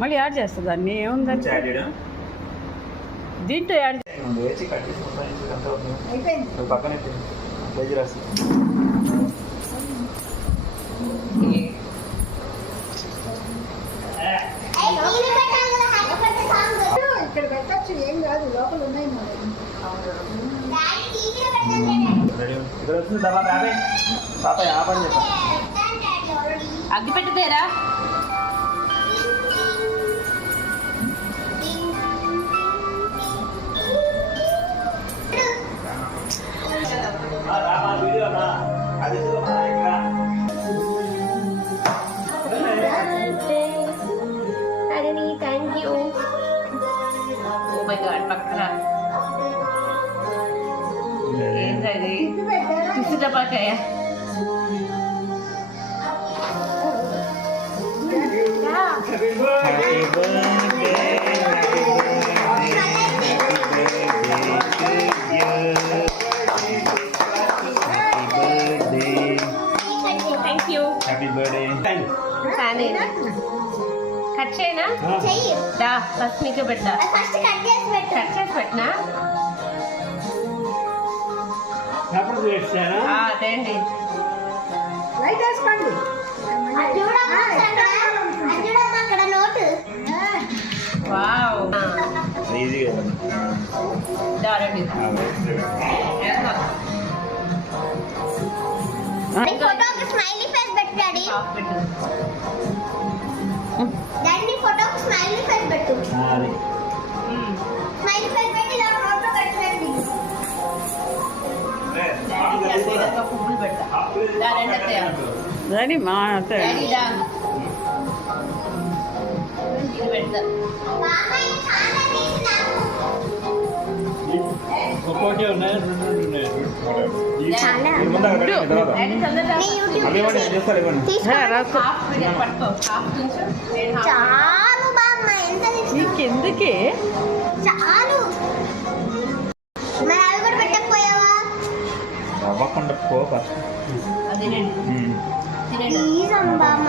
మళ్ళీ యాడ్ చేస్తుంది దాన్ని ఏముందని దీంట్లో యాడ్ ఇక్కడ పెట్టచ్చు, ఏం కాదు, లోపల ఉన్నాయి. అగ్గి పెట్టదేరా thank you. Oh my god పక్కన ఏంటది కిసి టపాకాయ thank you. Happy birthday. Cut చేయనా దా ఫస్ట్ నీకు పెట్టా కట్ చేసి పెట్టినా అదేండి లైట్ వేసుకోండి. వావ్ దారండి స్మైలీ ఫేస్ పెట్టాడు. దాన్ని ఫోటోకి స్మైలీ ఫేస్ పెట్టు. స్మైలీ ఫేస్ పెట్టి ఇలా ఫోటో పెట్టండి. పువ్వులు పెడతా దాని మా పెడతా ఒక్కొక్కటి ఉన్నాయి, రెండు ఉన్నాయి. చాలు బామ్మ, ఎంత నీకెందుకే చాలు. మరి అవి కూడా పెట్టకపోయావా? అవ్వకుండా పో ఫస్ట్. అది ప్లీజ్ అమ్మ బామ్మ.